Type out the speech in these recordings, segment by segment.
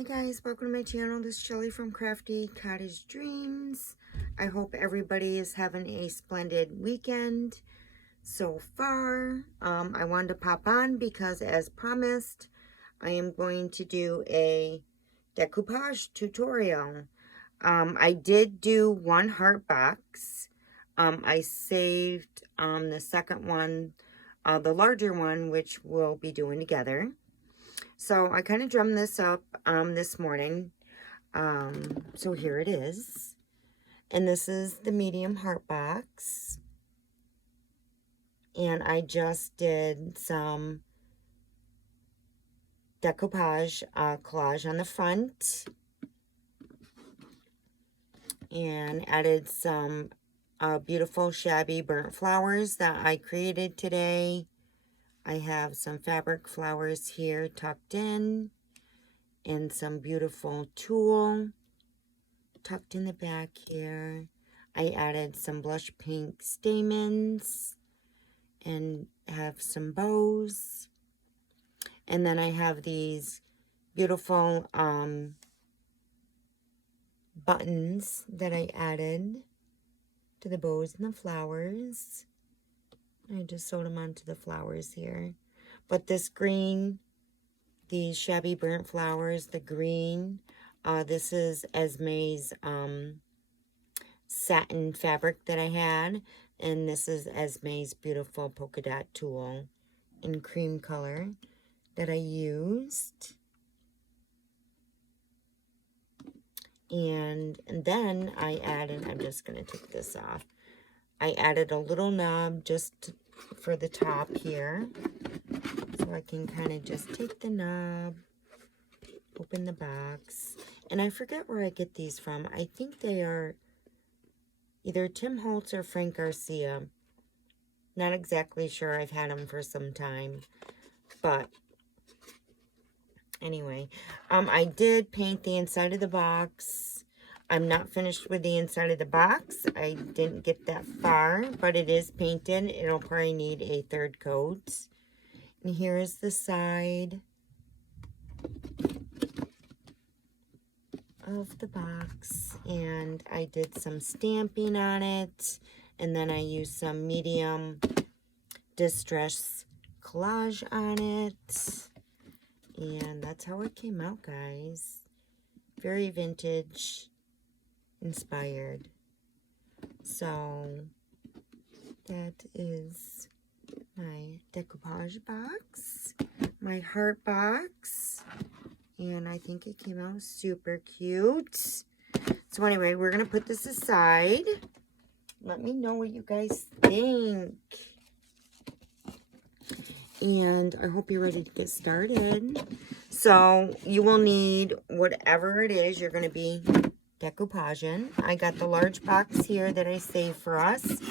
Hi guys, welcome to my channel. This is Shelly from Crafty Cottage Dreams. I hope everybody is having a splendid weekend so far. I wanted to pop on because as promised, I am going to do a decoupage tutorial. I did do one heart box. I saved the second one, the larger one, which we'll be doing together. So I kind of drummed this up this morning. So here it is. And this is the medium heart box. And I just did some decoupage collage on the front. And added some beautiful shabby burnt flowers that I created today. I have some fabric flowers here tucked in. And some beautiful tulle tucked in the back here. I added some blush pink stamens and have some bows. And then I have these beautiful buttons that I added to the bows and the flowers. I just sewed them onto the flowers here. But this green, these shabby burnt flowers, the green, this is Esme's satin fabric that I had. And this is Esme's beautiful polka dot tulle in cream color that I used. And then I added, I'm just going to take this off. I added a little knob just for the top here. So I can kind of just take the knob, open the box. And I forget where I get these from. I think they are either Tim Holtz or Frank Garcia. Not exactly sure. I've had them for some time. But anyway, I did paint the inside of the box. I'm not finished with the inside of the box. I didn't get that far, but it is painted. It'll probably need a third coat. And here is the side of the box. And I did some stamping on it. And then I used some medium distress collage on it. And that's how it came out, guys. Very vintage inspired. So that is my decoupage box, my heart box, and I think it came out super cute. So anyway, we're gonna put this aside. Let me know what you guys think. And I hope you're ready to get started. So you will need whatever it is you're going to be decoupaging. I got the large box here that I saved for us.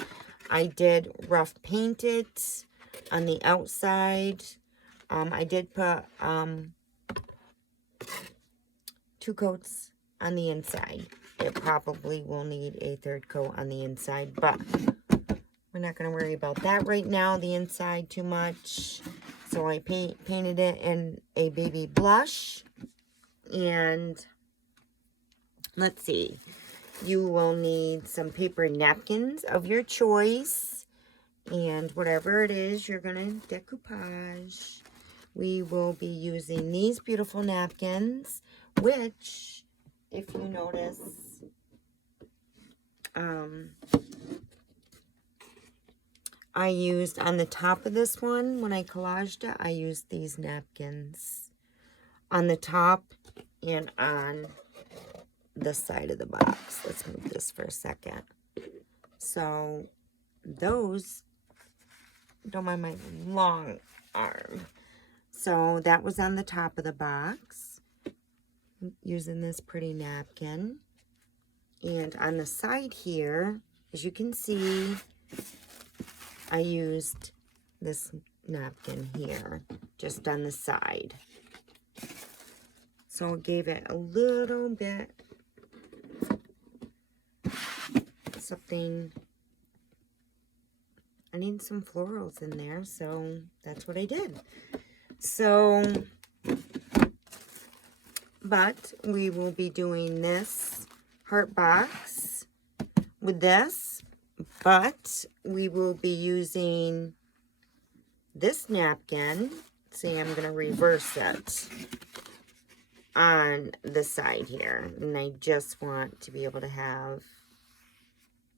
I did rough paint it on the outside. I did put 2 coats on the inside. It probably will need a third coat on the inside, but we're not going to worry about that right now, the inside too much. So I painted it in a baby blush. And let's see. You will need some paper napkins of your choice. And whatever it is you're going to decoupage. We will be using these beautiful napkins, which, if you notice, I used on the top of this one, when I collaged it, I used these napkins on the top and on the side of the box. Let's move this for a second. So those, don't mind my long arm. So that was on the top of the box, using this pretty napkin. And on the side here, as you can see, I used this napkin here, just on the side. So it gave it a little bit something. I need some florals in there, so that's what I did. So but we will be doing this heart box with this, but we will be using this napkin. See, I'm going to reverse it on the side here, and I just want to be able to have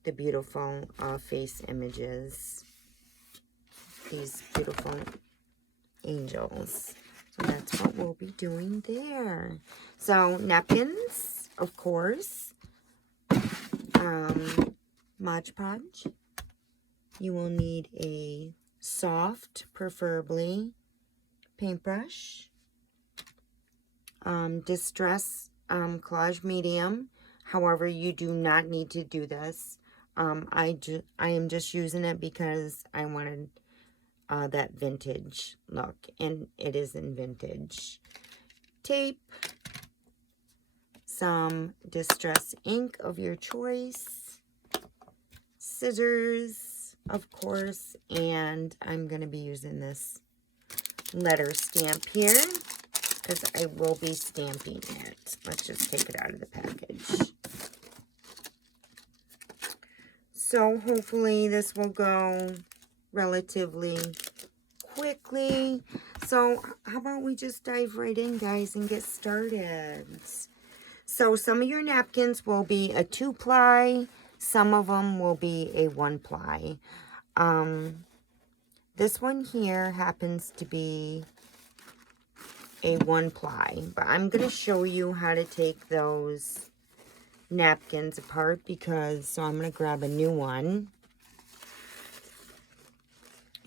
the beautiful face images, these beautiful angels. So that's what we'll be doing there. So napkins, of course, Mod Podge. You will need a soft, preferably, paintbrush, Distress Collage Medium. However, you do not need to do this. I am just using it because I wanted that vintage look, and it is in vintage. Tape, some Distress ink of your choice, scissors, of course, and I'm going to be using this letter stamp here because I will be stamping it. Let's just take it out of the package. So hopefully this will go relatively quickly. So how about we just dive right in, guys, and get started. So some of your napkins will be a 2-ply. Some of them will be a 1-ply. This one here happens to be a 1-ply, but I'm going to show you how to take those napkins apart because, so I'm going to grab a new one.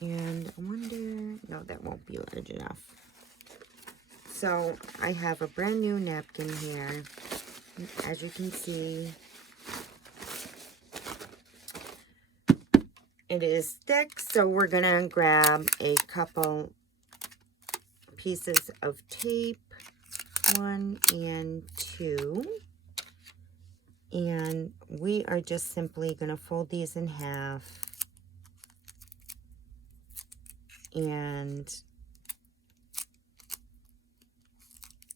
And I wonder, no, that won't be large enough. So I have a brand new napkin here. As you can see, it is thick, so we're gonna grab a couple pieces of tape, 1 and 2. And we are just simply gonna fold these in half. And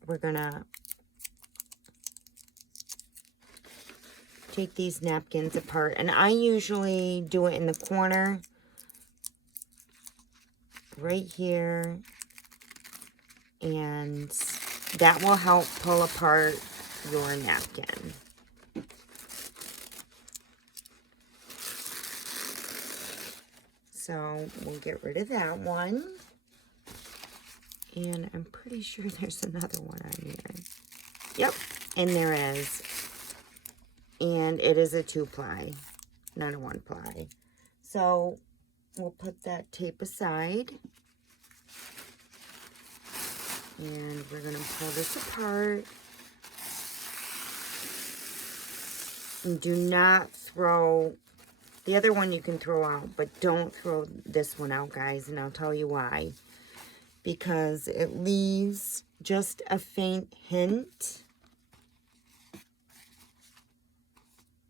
we're gonna take these napkins apart. And I usually do it in the corner, right here. And that will help pull apart your napkin. So we'll get rid of that one. And I'm pretty sure there's another one on here. Yep, and there is. And it is a 2-ply, not a 1-ply. So we'll put that tape aside. And we're going to pull this apart. And do not throw, the other one you can throw out, but don't throw this one out, guys. And I'll tell you why. Because it leaves just a faint hint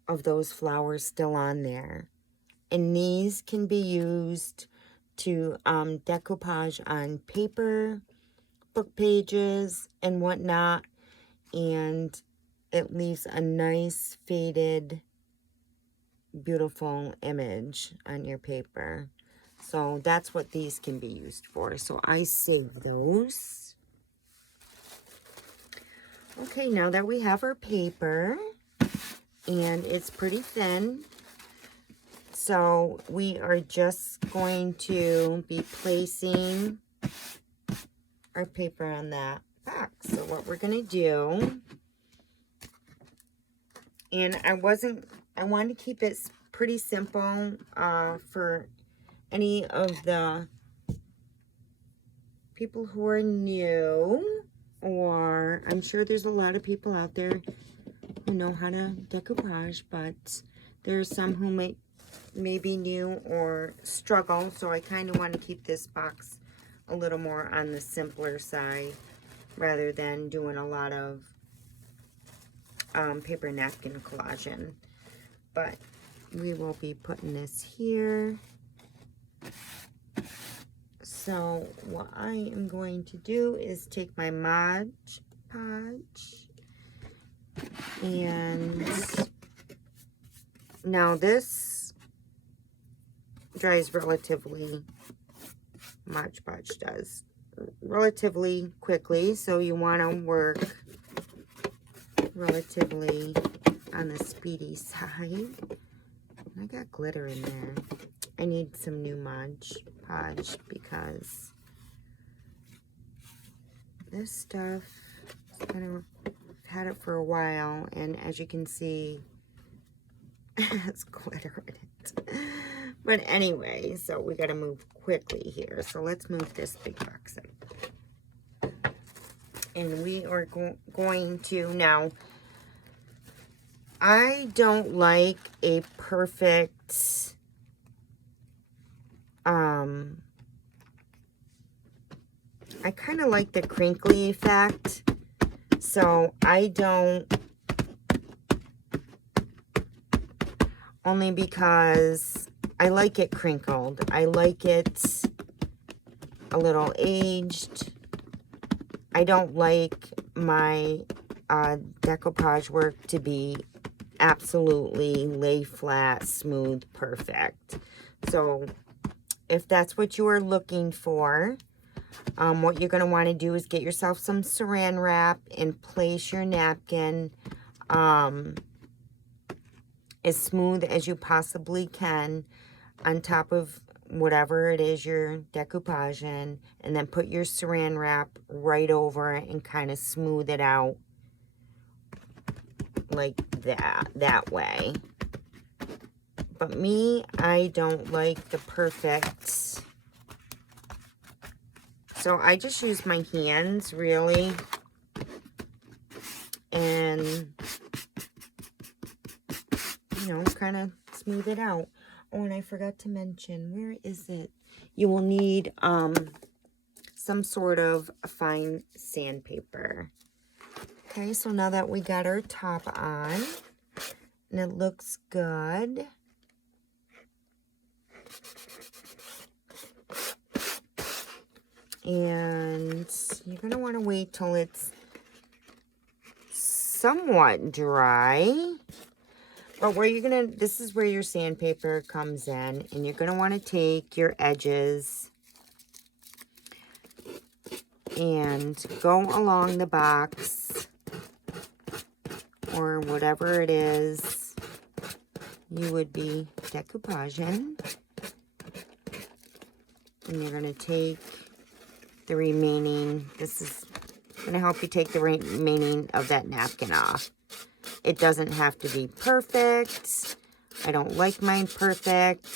of those flowers still on there. And these can be used to decoupage on paper, book pages, and whatnot. And it leaves a nice faded, beautiful image on your paper. So that's what these can be used for. So I save those. Okay, now that we have our paper, and it's pretty thin, so we are just going to be placing our paper on that box. So what we're going to do, and I wanted to keep it pretty simple for any of the people who are new, or I'm sure there's a lot of people out there who know how to decoupage, but there's some who may be new or struggle, so I kind of want to keep this box a little more on the simpler side rather than doing a lot of paper napkin collaging. But we will be putting this here. So what I am going to do is take my Mache Decoupage. And now this dries relatively, Mod Podge does, relatively quickly. So you want to work relatively on the speedy side. I got glitter in there. I need some new Mod Podge because this stuff is kind of, I've had it for a while, and as you can see, it's glitter in it. But anyway, so we got to move quickly here. So let's move this big box up. And we are going to, now, I don't like a perfect, I kind of like the crinkly effect, so I don't, only because I like it crinkled. I like it a little aged. I don't like my decoupage work to be absolutely lay flat, smooth, perfect. So if that's what you are looking for, what you're going to want to do is get yourself some saran wrap and place your napkin as smooth as you possibly can on top of whatever it is you're decoupaging, and then put your saran wrap right over it and kind of smooth it out like that way. But me, I don't like the perfect, so I just use my hands really, and you know, kind of smooth it out. Oh, and I forgot to mention, where is it? You will need some sort of fine sandpaper. Okay, so now that we got our top on, and it looks good, and you're going to want to wait till it's somewhat dry. But where you're going to, this is where your sandpaper comes in, and you're going to want to take your edges and go along the box or whatever it is you would be decoupaging. And you're going to take the remaining, this is going to help you take the remaining of that napkin off. It doesn't have to be perfect. I don't like mine perfect.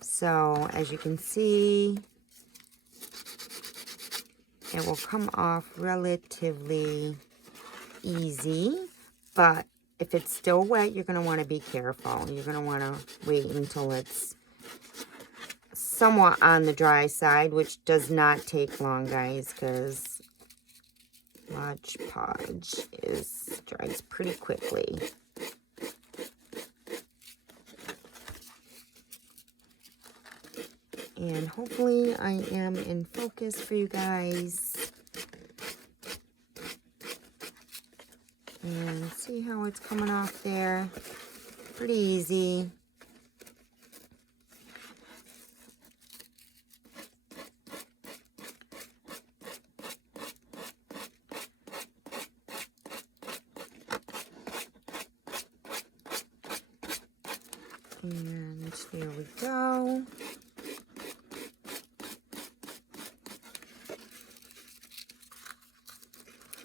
So as you can see, it will come off relatively easy, but if it's still wet, you're going to want to be careful. You're going to want to wait until it's somewhat on the dry side, which does not take long, guys, because Mod Podge dries pretty quickly. And hopefully I am in focus for you guys. And see how it's coming off there. Pretty easy. And there we go.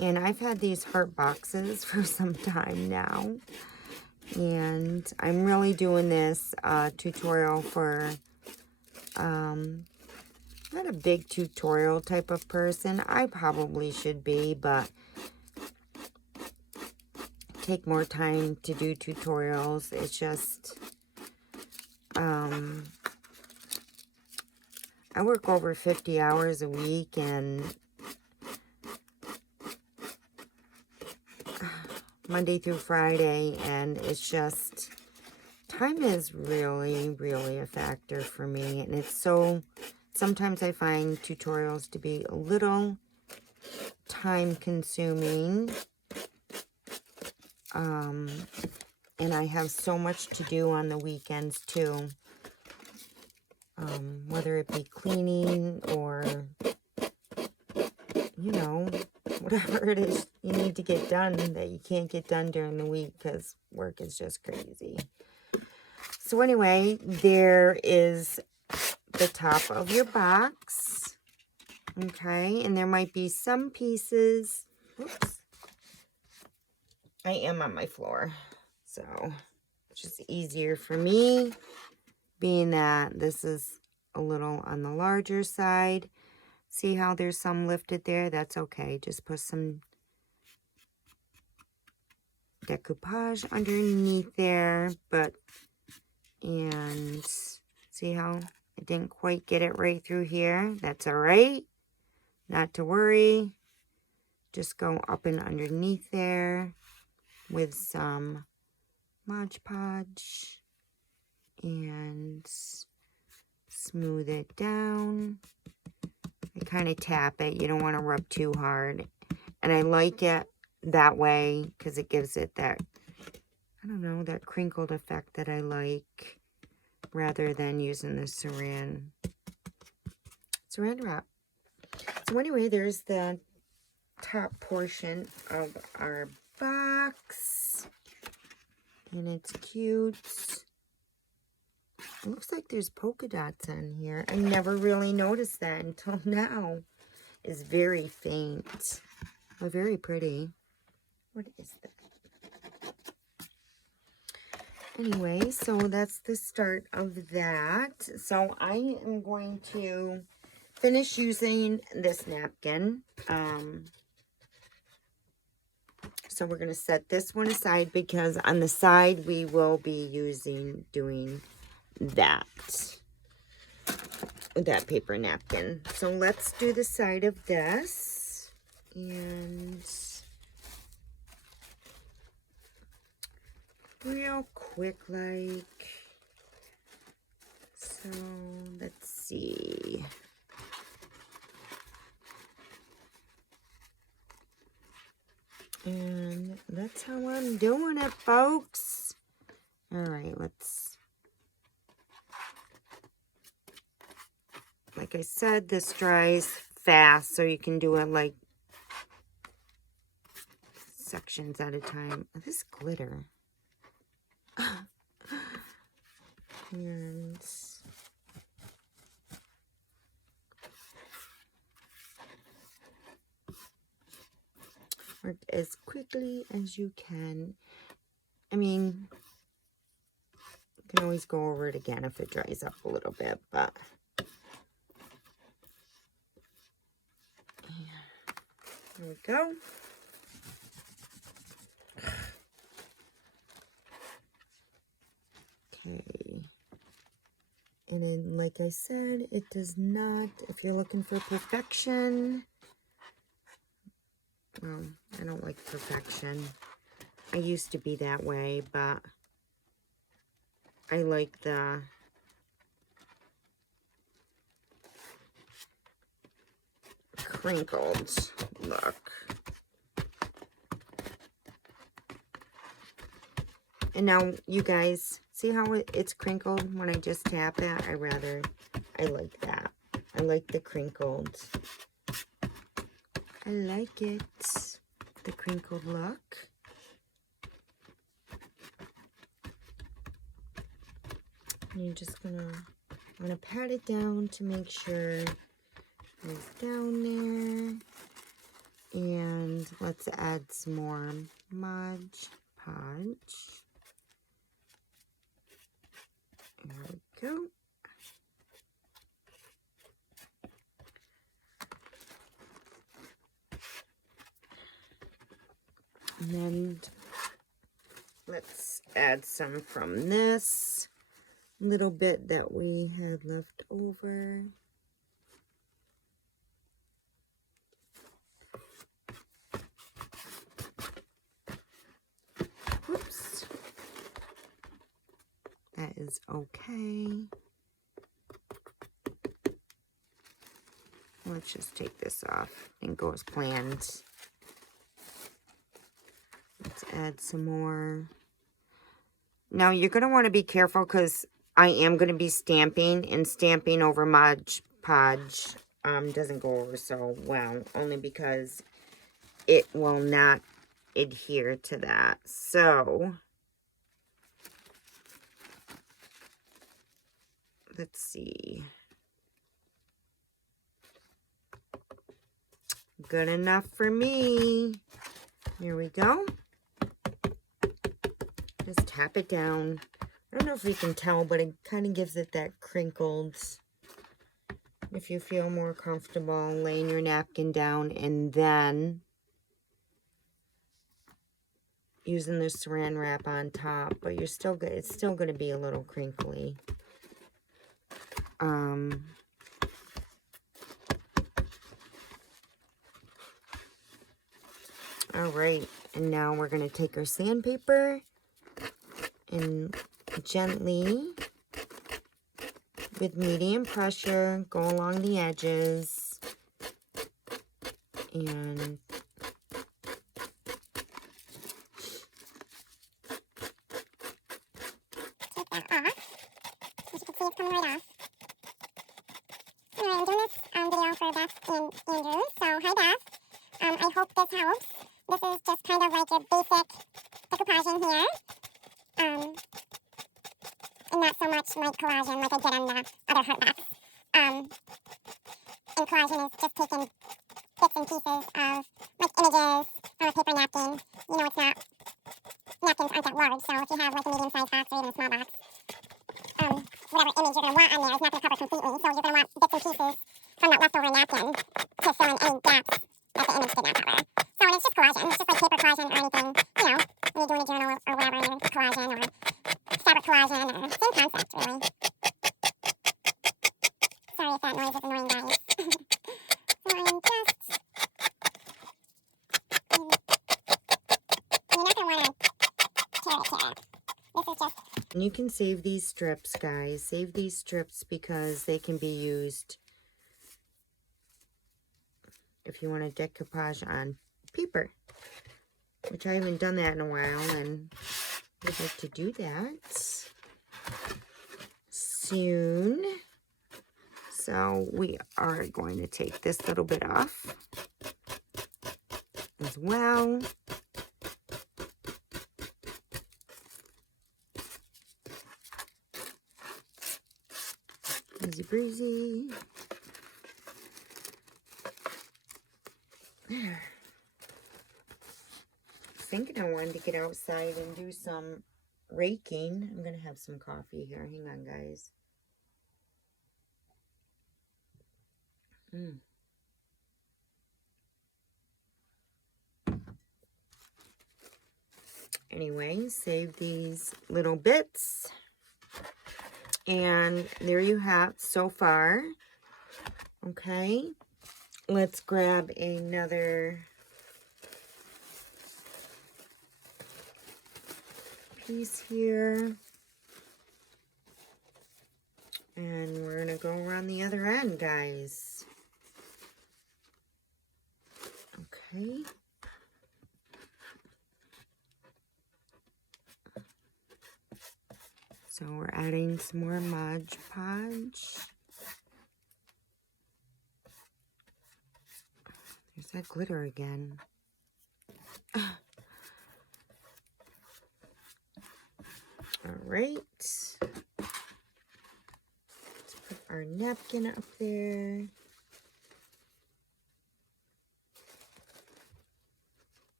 And I've had these heart boxes for some time now. And I'm really doing this tutorial for, not a big tutorial type of person. I probably should be, but take more time to do tutorials. It's just, I work over 50 hours a week, and Monday through Friday, and it's just, time is really, really a factor for me, and it's so, sometimes I find tutorials to be a little time consuming. And I have so much to do on the weekends too. Whether it be cleaning or, you know, whatever it is you need to get done that you can't get done during the week because work is just crazy. So anyway, there is the top of your box. Okay, and there might be some pieces. Oops. I am on my floor, so it's just easier for me, being that this is a little on the larger side. See how there's some lifted there? That's okay. Just put some decoupage underneath there, and see how I didn't quite get it right through here? That's all right. Not to worry. Just go up and underneath there with some Mod Podge and smooth it down. I kind of tap it. You don't want to rub too hard. And I like it that way because it gives it that, I don't know, that crinkled effect that I like, rather than using the saran wrap. So anyway, there's the top portion of our box. And it's cute. It looks like there's polka dots on here. I never really noticed that until now. It's very faint. Oh, very pretty. What is that? Anyway, so that's the start of that. So I am going to finish using this napkin. So we're going to set this one aside because on the side we will be doing that paper napkin. So let's do the side of this. And real quick, like, so let's see. And that's how I'm doing it, folks. All right, like I said, this dries fast, so you can do it like sections at a time. This glitter. And work as quickly as you can. I mean, you can always go over it again if it dries up a little bit, but there we go. Okay. And then, like I said, it does not, if you're looking for perfection, well, I don't like perfection. I used to be that way, but I like the crinkled look. And now, you guys, see how it's crinkled when I just tap it? I like that. I like the crinkled. I like it. The crinkled look. And you're just gonna pat it down to make sure it's down there. And let's add some more Mod Podge. There we go. And then let's add some from this little bit that we had left over. Whoops. That is okay. let's just take this off and go as planned. Let's add some more. Now you're going to want to be careful because I am going to be stamping, and stamping over Mod Podge doesn't go over so well, only because it will not adhere to that. So let's see. Good enough for me. Here we go. Just tap it down. I don't know if you can tell, but it kind of gives it that crinkled. If you feel more comfortable laying your napkin down and then using the saran wrap on top, but you're still good. It's still going to be a little crinkly. All right, and now we're going to take our sandpaper and gently, with medium pressure, go along the edges and take that off. As you can see, it's coming right off. Anyway, I'm doing this video for Beth and Andrew, so hi Beth. I hope this helps. This is just kind of like your basic decoupage in here. And not so much like collaging like I did on the other heart box. And collaging is just taking bits and pieces of like images on a paper napkin. You know, it's not, napkins aren't that large, so if you have like a medium-sized box or even a small box, whatever image you're going to want on there is not going to cover completely, so you're going to want bits and pieces from that leftover napkin to fill in any gaps that the image did not cover. So and it's just collaging. It's just like paper collaging or anything, you know, when you're doing a journal or whatever, and you're collaging or fabric collaging, or same concept, really. Sorry if that noise is annoying, guys. So I'm just, you're not going to want to tear it. This is just. And you can save these strips, guys. Save these strips because they can be used if you want to decoupage on paper, which I haven't done that in a while, and I'd like to do that soon. So we are going to take this little bit off as well. Easy breezy. There. Thinking I wanted to get outside and do some raking. I'm gonna have some coffee here. Hang on, guys. Anyway, save these little bits. And there you have so far. Okay. Let's grab another piece here. And we're going to go around the other end, guys. Okay. So we're adding some more Mod Podge. There's that glitter again. All right. Let's put our napkin up there.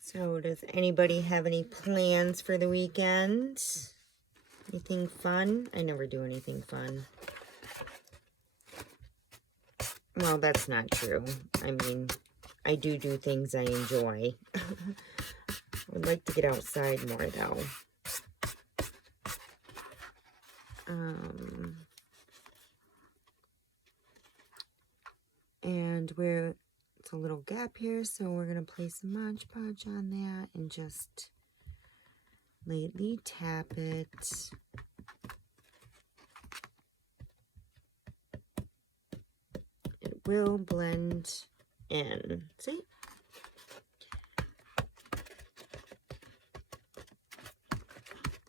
So does anybody have any plans for the weekend? Anything fun? I never do anything fun. Well, that's not true. I mean, I do things I enjoy. I would like to get outside more, though. And it's a little gap here, so we're going to place some Mod Podge on that and just lightly tap it. will blend in. See?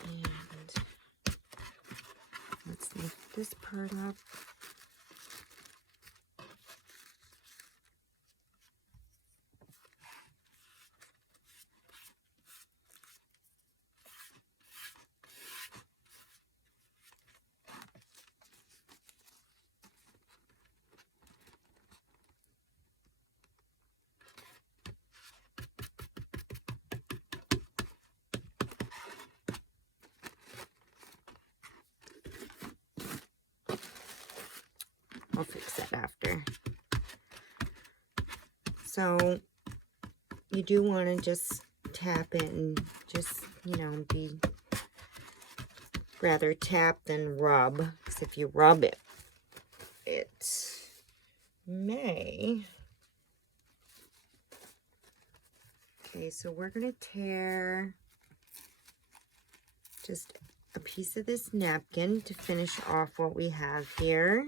And let's lift this part up. I'll fix that after. So you do want to just tap it and just, you know, be rather tap than rub. Because if you rub it, it may. Okay, so we're going to tear just a piece of this napkin to finish off what we have here.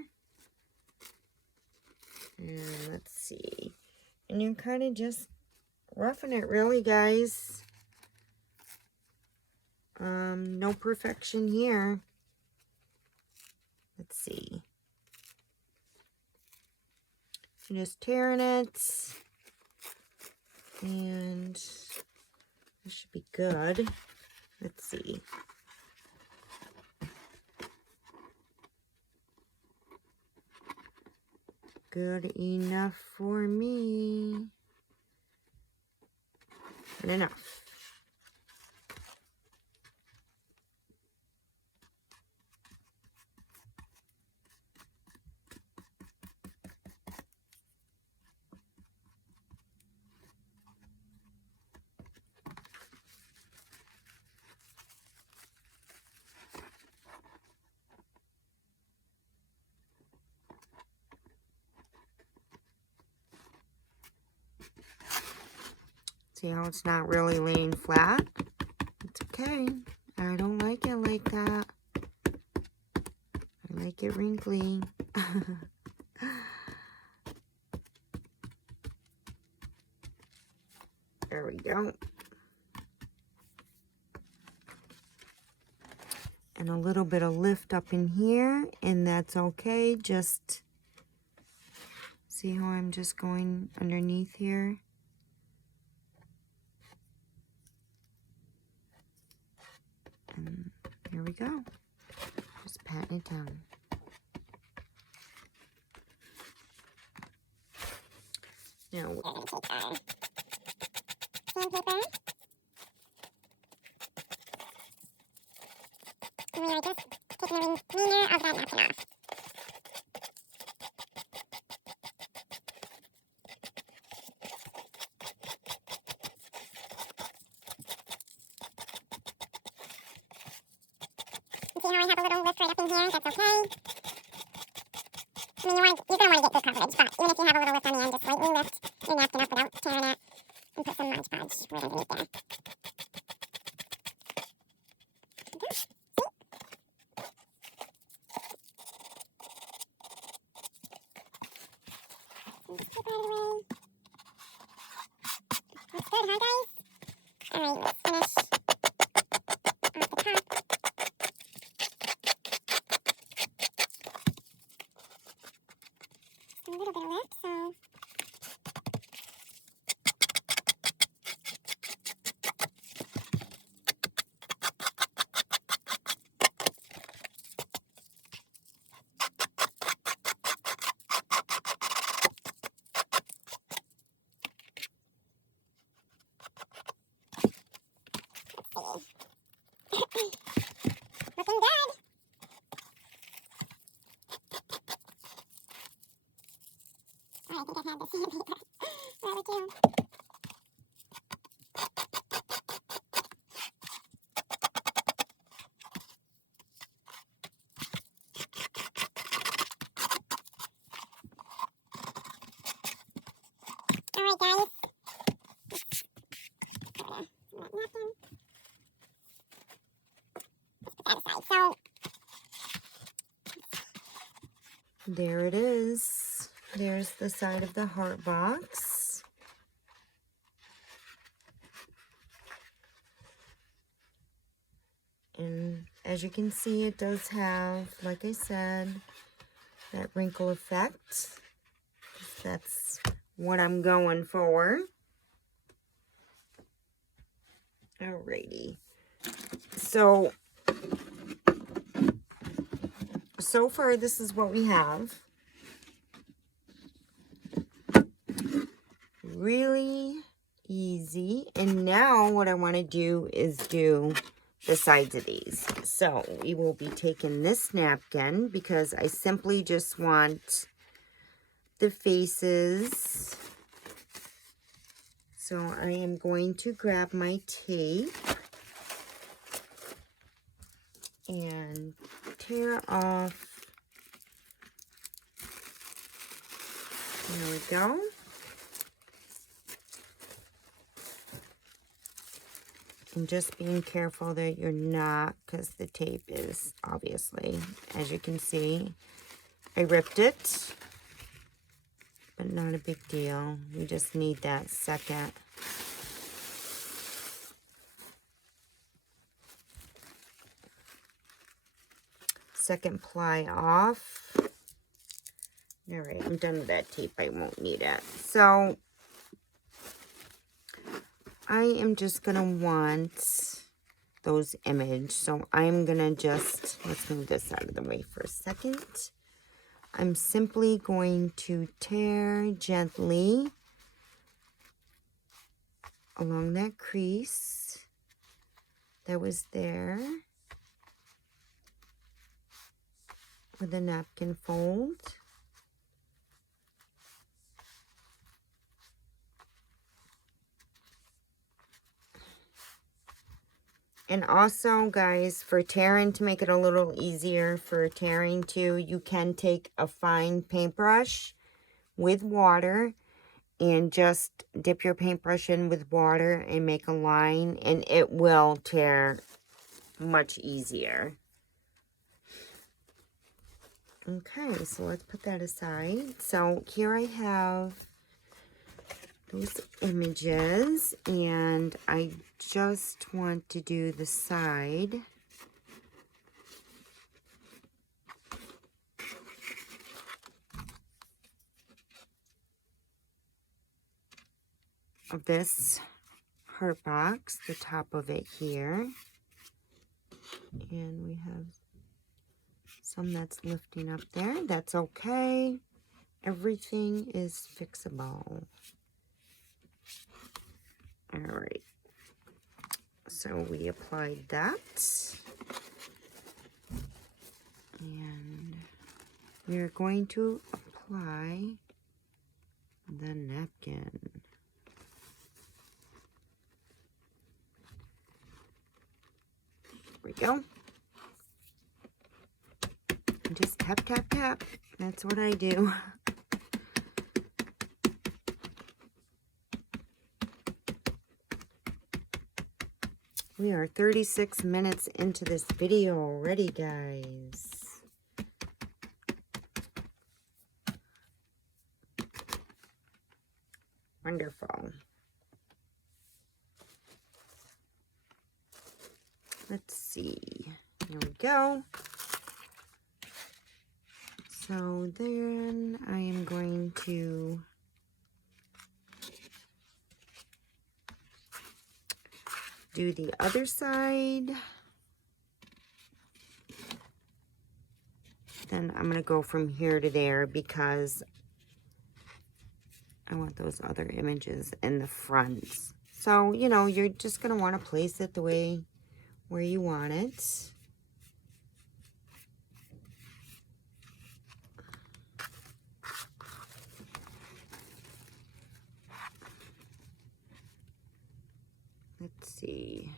And let's see. And you're kind of just roughing it, really, guys. No perfection here. Let's see. I'm just tearing it. And this should be good. Let's see. Good enough for me. Good enough. See how it's not really laying flat? It's okay. I don't like it like that. I like it wrinkly. There we go. And a little bit of lift up in here, and that's okay. Just see how I'm just going underneath here. And here we go. Just patting it down. Now, Sandpaper. And we are just taking the remainder of that napkin off. You see how I have a little lift right up in here? That's okay. I mean, you're going to want to get good coverage, but even if you have a little lift on the end, just slightly lift your napkin up without tearing it and put some Mod Podge right underneath there. Looks good, huh, guys? Alright, let's finish off the top. A little bit of lift, so... Looking good. Oh, I think I had the sandpaper. Rather too. Alright, guys. Napkin. Let's put that aside. So, there it is. There's the side of the heart box. And as you can see, it does have, like I said, that wrinkle effect. That's what I'm going for. Alrighty. So far, this is what we have. Really easy. And now what I want to do is do the sides of these. So we will be taking this napkin because I simply just want the faces. So I am going to grab my tape and tear off. There we go. And just being careful that you're not, because the tape is obviously, as you can see, I ripped it, but not a big deal. We just need that second ply off. All right, I'm done with that tape. I won't need it. So I am just gonna want those images. So I'm gonna just, let's move this out of the way for a second. I'm simply going to tear gently along that crease that was there with a napkin fold. And also, guys, for tearing, to make it a little easier for tearing too, you can take a fine paintbrush with water and just dip your paintbrush in with water and make a line, and it will tear much easier. Okay, so let's put that aside. So here I have those images, and I just want to do the side of this heart box, the top of it here, and we have some that's lifting up there. That's okay. Everything is fixable. All right, so we applied that, and we're going to apply the napkin. There we go. And just tap, tap, tap. That's what I do. We are 36 minutes into this video already, guys. Wonderful. Let's see. Here we go. So then I am going to do the other side. Then I'm going to go from here to there because I want those other images in the front. So, you know, you're just going to want to place it the way where you want it. Let's see.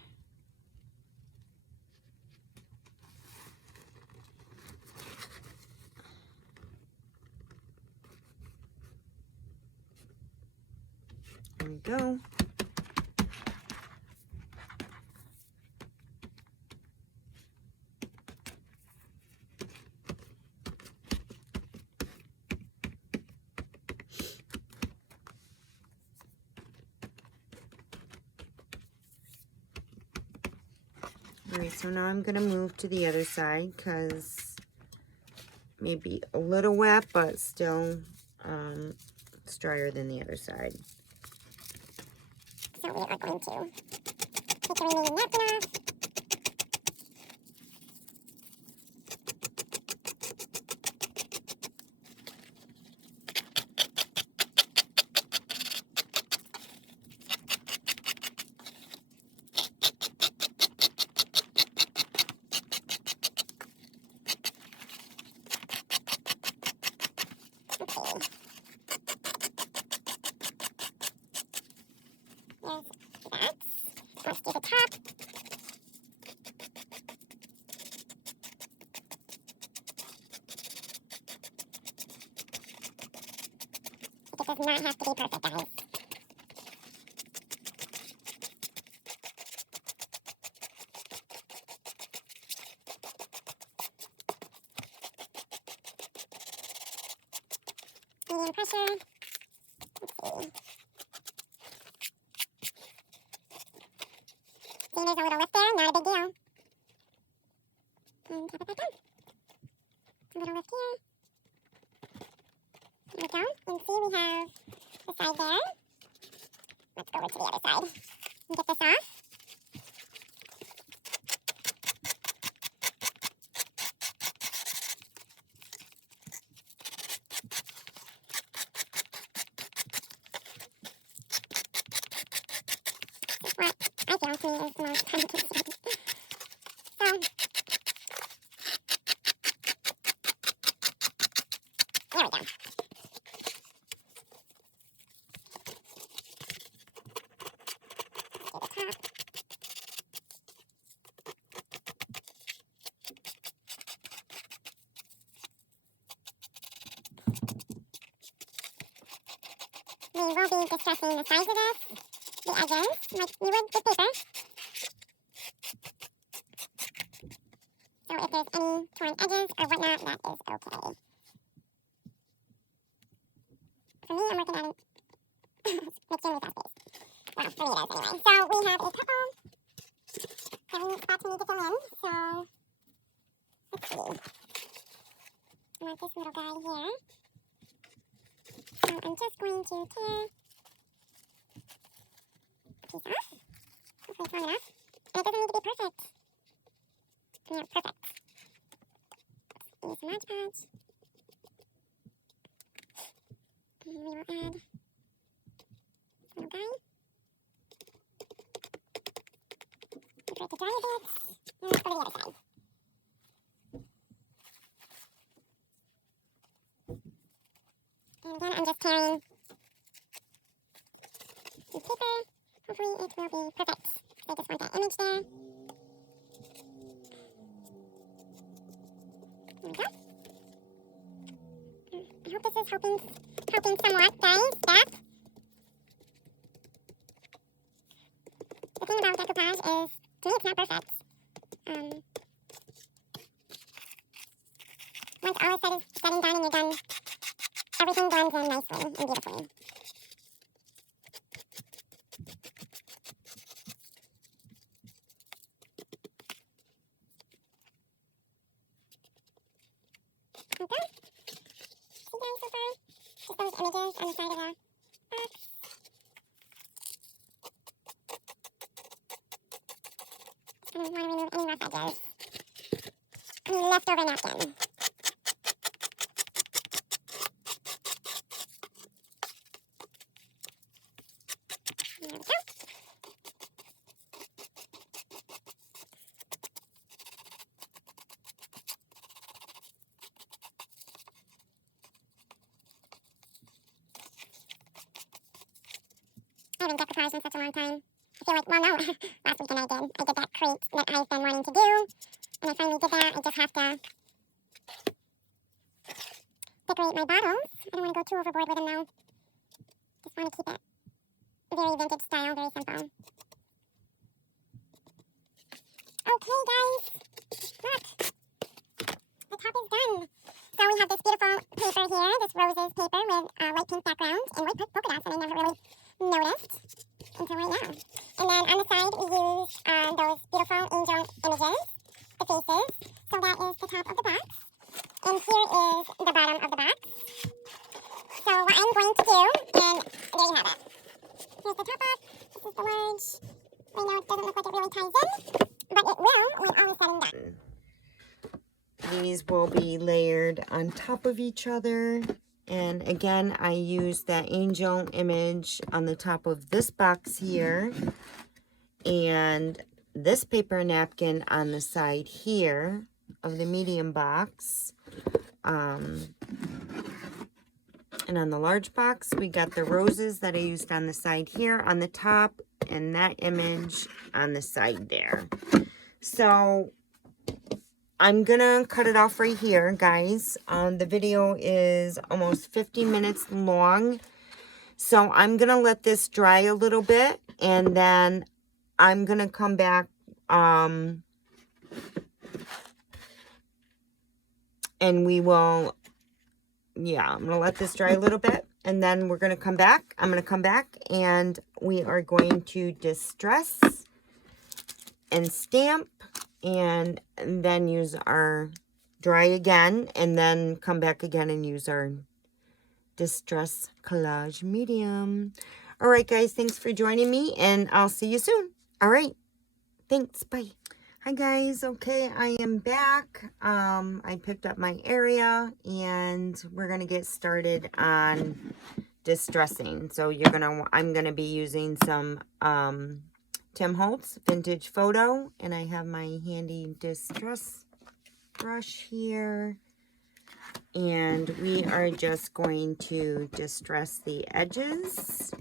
There we go. Alright, so now I'm going to move to the other side because maybe a little wet, but still it's drier than the other side. So we are going to take the remaining napkin off. Let's do the top. It does not have to be perfect, guys. Medium pressure. Let's see. See, there's a little lift there, not a big deal. And tap it back down. A little lift here. There we go. And see, we have the side there. Let's go over to the other side and get this off. What I feel to me is the most complicated. So, there we go. We will be discussing the size of this, the edges, like you would with paper. So if there's any torn edges or whatnot, that is okay. For me, I'm working on extremely fast pace. Well, for me it is anyway. So we have a couple spots we need to fill in. So let's see. I want this little guy here. So I'm just going to tear a piece off. Hopefully it's long enough. And it doesn't need to be perfect. Yeah, perfect. Use some Mod Podge. And we will add this little guy. Wait for it to dry a bit. And let's go to the other side. And again, I'm just tearing the paper. Hopefully it will be perfect. I just want that image there. There we go. I hope this is helping somewhat, guys. Back. The thing about decoupage is, to me, it's not perfect. Once all is said and done and you're done, everything blends in nicely and beautifully. Okay. See guys so far? Just those images on the side of the box. I don't want to remove any rough edges. Any leftover napkin. There we go. I haven't decoupaged in such a long time. I feel like, well, no, last weekend I did that crate that I've been wanting to do, and I finally did that. I just have to decorate my bottles. I don't want to go too overboard with them though. Just want to keep it very vintage style, very simple. Okay, guys, look, the top is done. So we have this beautiful paper here, this roses paper with a light pink background and white polka dots, and I never really noticed until right now. And then on the side, we use those beautiful angel images, the faces. So that is the top of the box. And here is the bottom of the box. So what I'm going to do, and there you have it. Here's the top box. This is the large. I know it doesn't look like it really ties in, but it will when all is said and done. These will be layered on top of each other. And again, I use that angel image on the top of this box here. And this paper napkin on the side here of the medium box. And on the large box, we got the roses that I used on the side here on the top, and that image on the side there. So I'm gonna cut it off right here, guys. The video is almost 50 minutes long. So I'm gonna let this dry a little bit, and then I'm gonna come back and we will, yeah, I'm gonna let this dry a little bit, and then we're gonna come back. I'm gonna come back and we are going to distress and stamp, and then use our dry again, and then come back again and use our distress collage medium. All right, guys, thanks for joining me, and I'll see you soon. All right, thanks, bye. Hi, guys. Okay, I am back. I picked up my area, and we're gonna get started on distressing. So I'm gonna be using some Tim Holtz Vintage Photo, and I have my handy distress brush here, and we are just going to distress the edges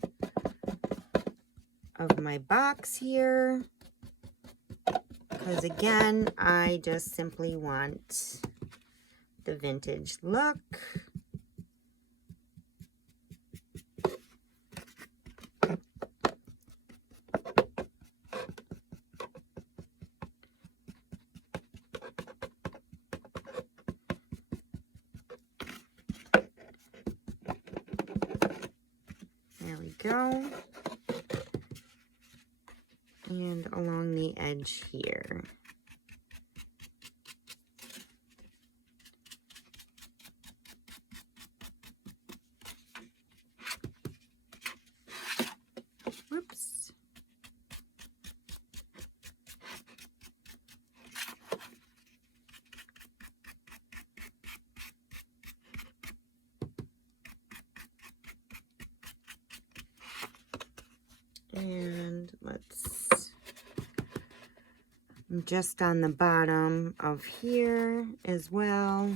of my box here, because again, I just simply want the vintage look. Go, and along the edge here. Whoops. And let's, just on the bottom of here as well.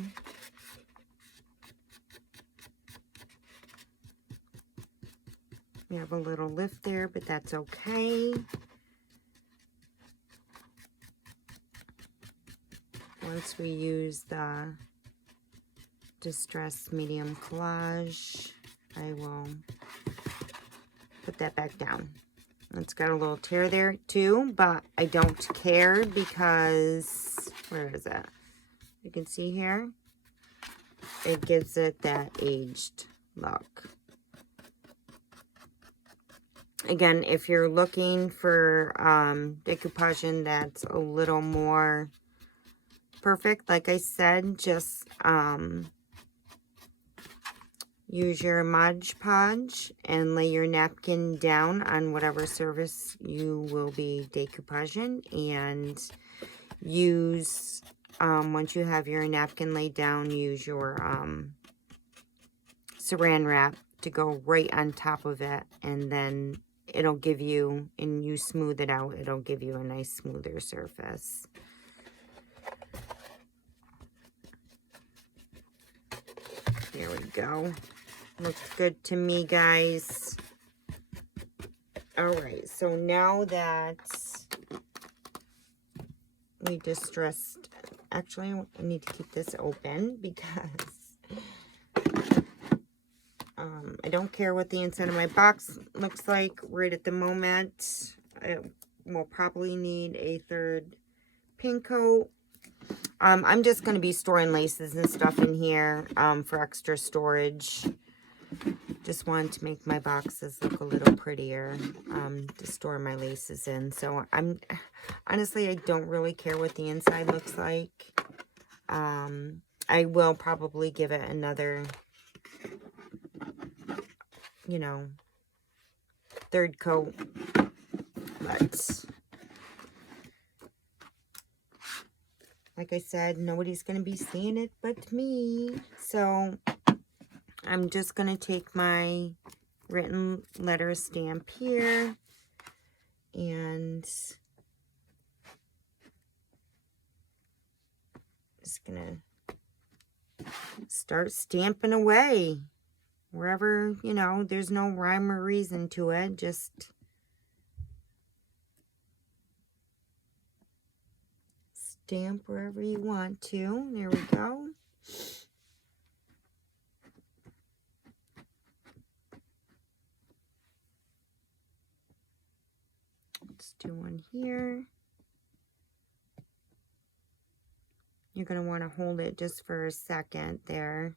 We have a little lift there, but that's okay. Once we use the Distress Medium Collage, I will put that back down. It's got a little tear there too, but I don't care because, where is it? You can see here, it gives it that aged look. Again, if you're looking for decoupage that's a little more perfect, like I said, just use your Mod Podge and lay your napkin down on whatever surface you will be decoupaging, and use, once you have your napkin laid down, use your saran wrap to go right on top of it, and then it'll give you, and you smooth it out, it'll give you a nice smoother surface. There we go. Looks good to me, guys. All right, so now that we distressed, actually I need to keep this open because I don't care what the inside of my box looks like right at the moment. I will probably need a third pin coat. I'm just going to be storing laces and stuff in here for extra storage. Just wanted to make my boxes look a little prettier to store my laces in. So honestly, I don't really care what the inside looks like. I will probably give it another, you know, third coat, but like I said, nobody's going to be seeing it but me. So I'm just going to take my written letter stamp here and just going to start stamping away. Wherever, you know, there's no rhyme or reason to it. Just stamp wherever you want to. There we go. Let's do one here. You're going to want to hold it just for a second there.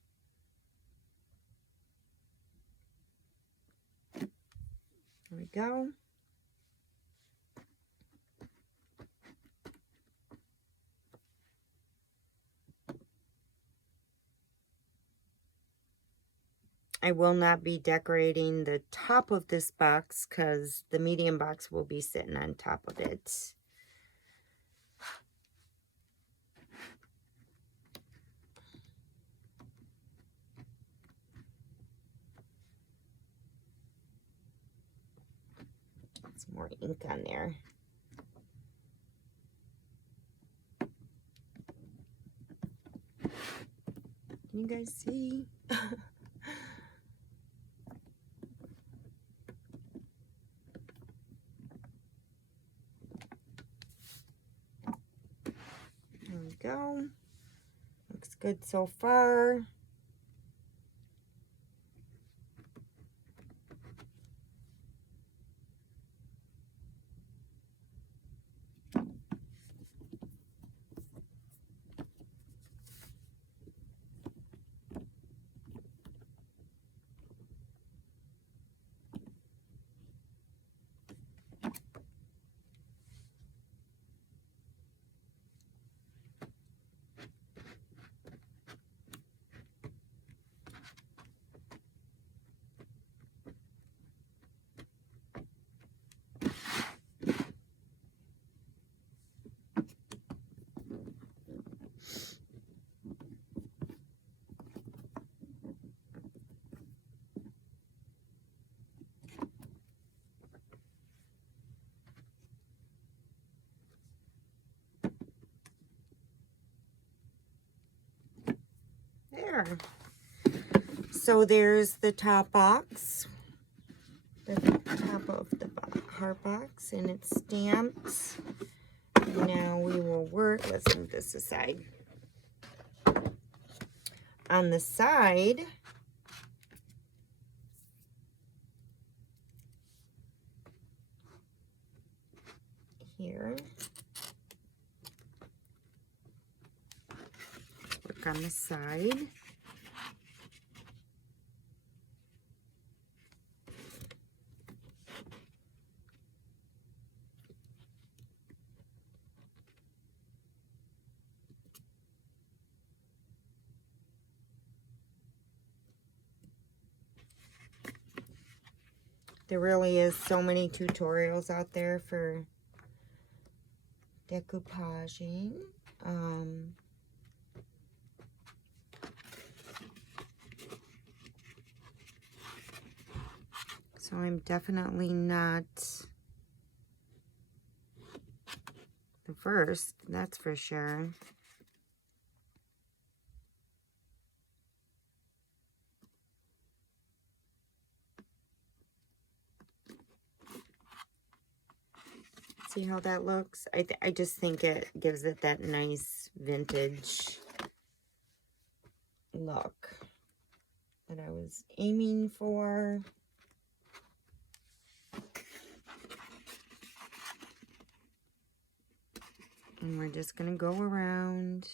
There we go. I will not be decorating the top of this box because the medium box will be sitting on top of it. Some more ink on there. Can you guys see? There we go. Looks good so far. There. So there's the top box, the top of the heart box, and it's stamped. Now we will work, let's move this aside. On the side, here, work on the side. There really is so many tutorials out there for decoupaging. So I'm definitely not the first, that's for sure. See how that looks? I just think it gives it that nice vintage look that I was aiming for. And we're just going to go around.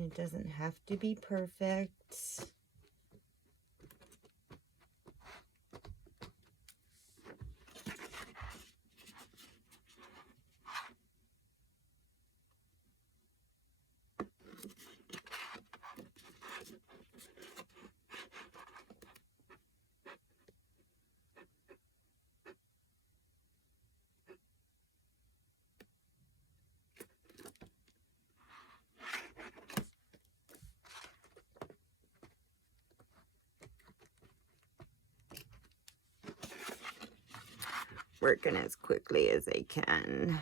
And it doesn't have to be perfect. Working as quickly as I can.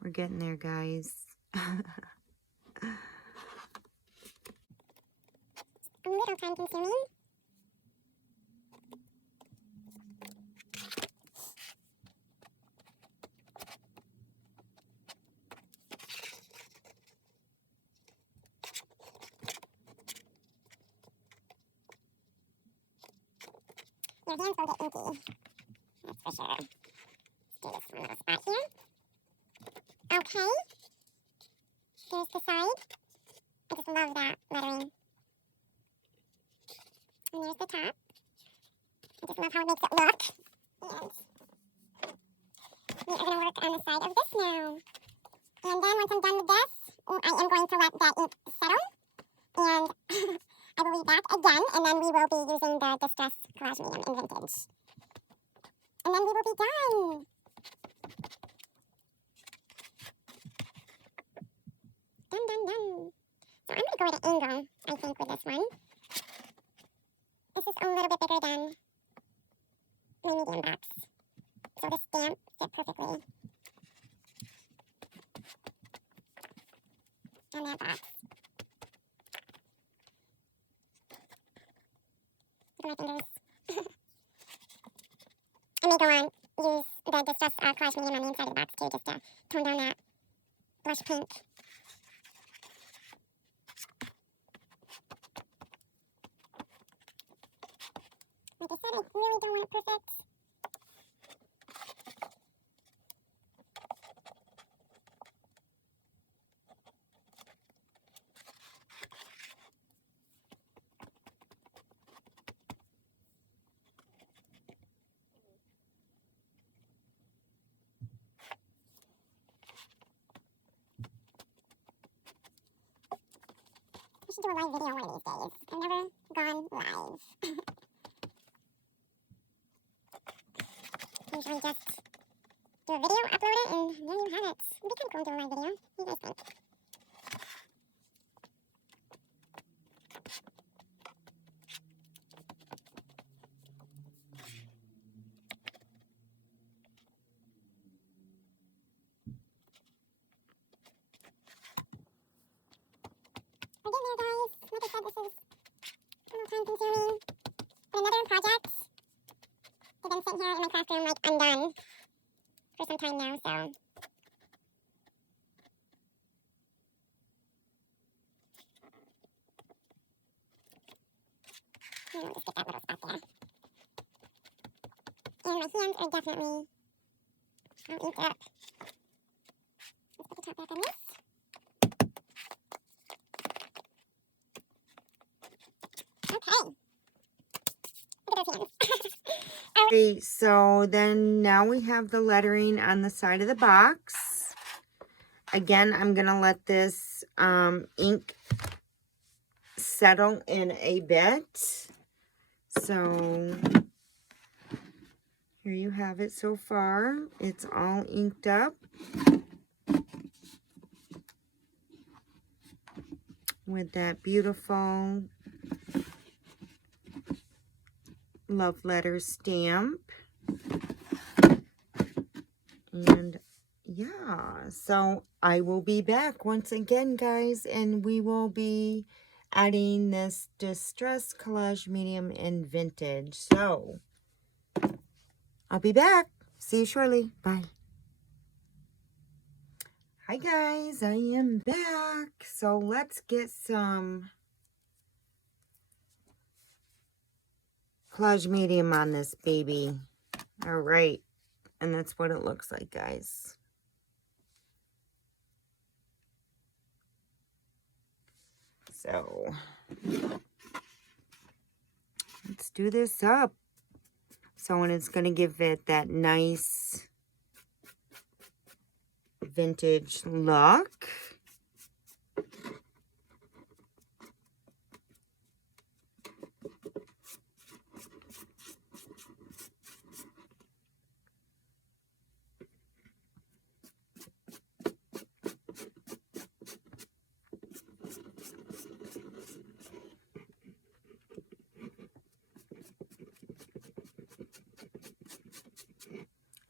We're getting there, guys. A little time consuming. Your hands will get inky. That's for sure. Let's do this one little spot here. Okay. Here's the side. I just love that lettering. And there's the top. I just love how it makes it look. And we are going to work on the side of this now. And then once I'm done with this, I am going to let that ink settle. And I will read that again, and then we will be using the Distress Collage Medium in Vintage. And then we will be done. Done, done, done. So I'm going to go at an angle, I think, with this one. This is a little bit bigger than my medium box. So the stamp fit perfectly on that box. Look at my fingers. I may go on, use the Distress Collage Medium on the inside of the box too, just to tone down that blush pink. Like I said, I really don't want it perfect. I should do a live video one of these days. I've never gone live. Usually just do a video, upload it, and there you have it. It'd be kind of cool to do a live video. What do you guys think? We're getting there, guys. Like I said, this is a little time consuming. But another project. I've been sitting here in my craft room, like, undone for some time now, so. I'll just get that little spot there. And my hands are definitely all inked up. Let's put the top back on this. Okay. Look at those hands. Okay, so then now we have the lettering on the side of the box. Again, I'm going to let this ink settle in a bit. So Here you have it so far. It's all inked up with that beautiful love letter stamp. And yeah, so I will be back once again, guys, and we will be adding this Distress Collage Medium in Vintage. So I'll be back. See you shortly. Bye. Hi guys, I am back. So let's get some collage medium on this baby. All right, and that's what it looks like, guys. So let's do this up. So, and it's going to give it that nice vintage look.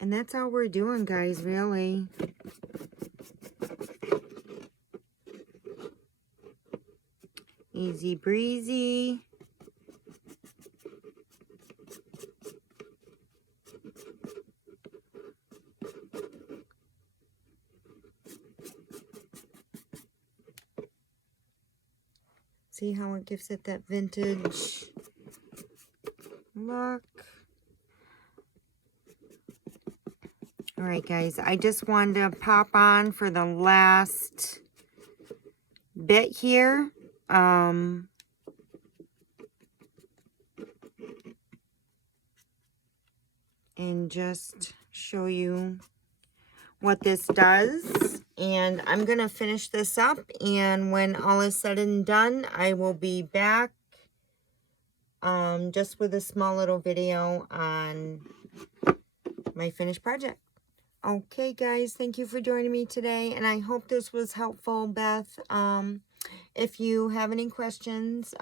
And that's all we're doing, guys, really. Easy breezy. See how it gives it that vintage look. All right, guys, I just wanted to pop on for the last bit here. And just show you what this does. And I'm going to finish this up. And when all is said and done, I will be back just with a small little video on my finished project. Okay, guys, thank you for joining me today, and I hope this was helpful, Beth. If you have any questions,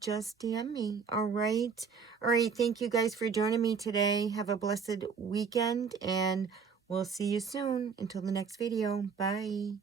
just DM me, all right? All right, thank you guys for joining me today. Have a blessed weekend, and we'll see you soon. Until the next video, bye.